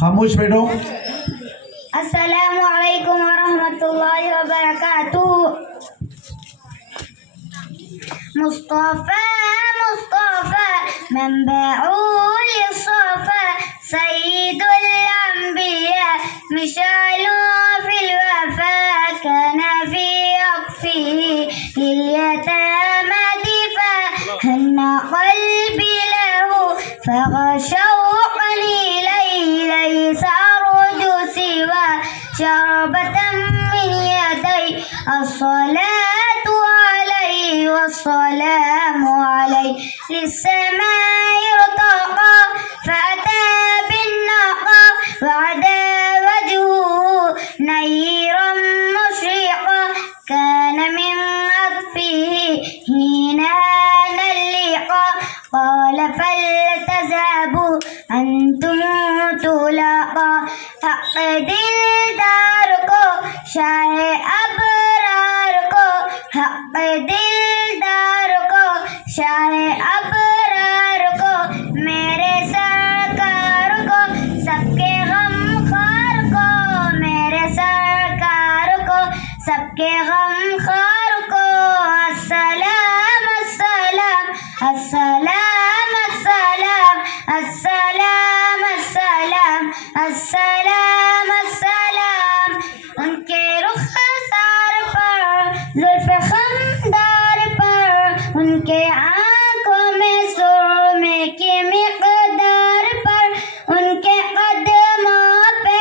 خاموش بیٹھو. السلام علیکم ورحمۃ اللہ وبرکاتہ. مصطفى مصطفى منبع للصفا سيد الأنبياء مشعل في الوفاء كان في عطفه لليتامى دفاع هن قلبي له فغشوقني ليس أرجو سوى شربة من يدي الصلاة عليه والسلام عليه للسماء ارتقى فأتى بالنقى وعدا وجهه نيرا مشرقا كان من عطفه حين هان اللقاء قال فلتذهبوا أنتم طلقا حق دلدار کو شاہ ابرار کو حق دلدار کو شاہ ابرار کو میرے سرکار کو سب کے غم خار کو میرے سرکار کو سب کے غم خار کو السلام السلام السلام السلام السلام السلام السلام السلام. ان کے رخسار پر زلف خمدار پر ان کے آنکھوں میں سرمے کی مقدار پر ان کے قدموں پہ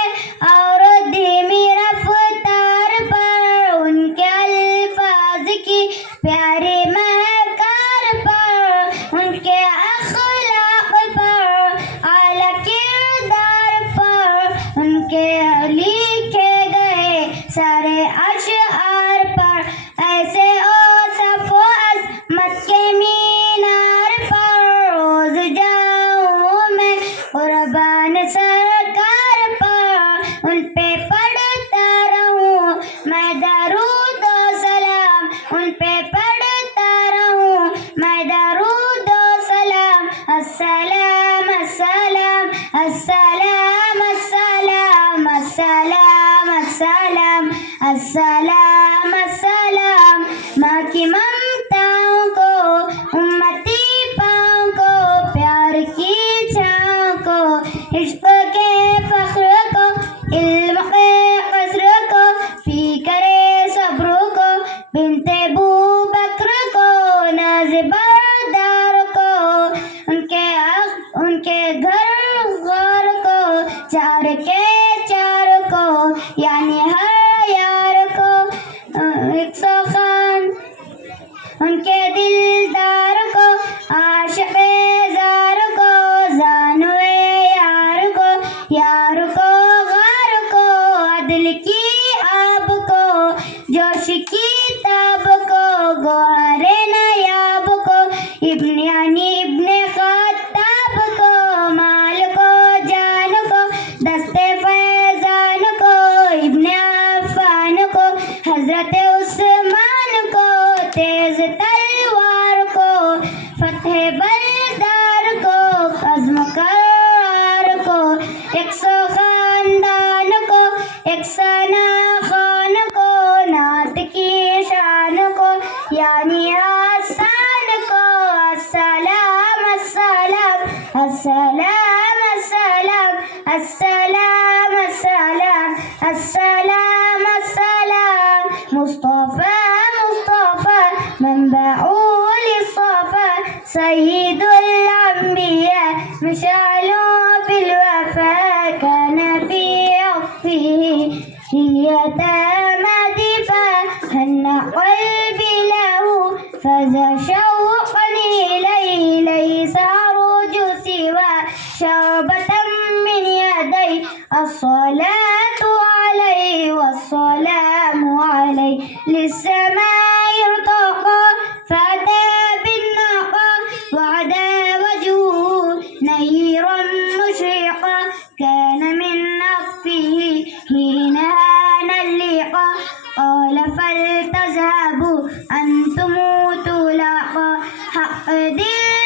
اور دھیمی رفتار پر ان کے الفاظ کی پیاری مہکار پر ان کے اخلاق پر اعلیٰ کردار پر ان کے لکھے گئے سارے اشعار پر ایسے اوصاف و عظمت کے مینار پر روز جاؤں میں قربان سرکار پر ان پہ پڑھتا رہوں میں درود و سلام ان پہ پڑھتا رہوں میں درود و سلام. السلام السلام السلام السلام السلام السلام السلام السلام. ماں کی ممتاؤں کو امتی پاؤں کو پیار کی چھاؤں کو عشق کے فخر کو علم کے قصر کو فکر صبر کو بنت ابو بکر کو ناز بردار کو ان کے گھر غار کو چار کے چار کو یعنی ہر یار کو ایک سو خان ان کے دلدار کو عاشق زار کو زانوے یار کو غار کو عدل کی آب کو جوش کی تاب کو گوہر نیاب کو یعنی ابن خطاب کو مال کو جان کو دستے فیضان کو ابن عفان کو حضرت عثمان کو تیز تلوار کو فتح بلدار کو عزم کرار کو ایک سو خاندان کو ایک ثنا خان کو نعت کی شان کو یعنی آسان کو السلام السلام السلام السلام السلام السلام السلام السلام. مصطفى مصطفى منبع للصفا سيد الأنبياء مشعل في الوفاء كان في عطفه ليتامى دفاع هن قلبي له فذا شوقني إليه ليس أرجو سوى شربة من يدي الصلاة عليه والسلام عليه للسماء ارتقى فأتى بالنقى وعدا وجهه نيرا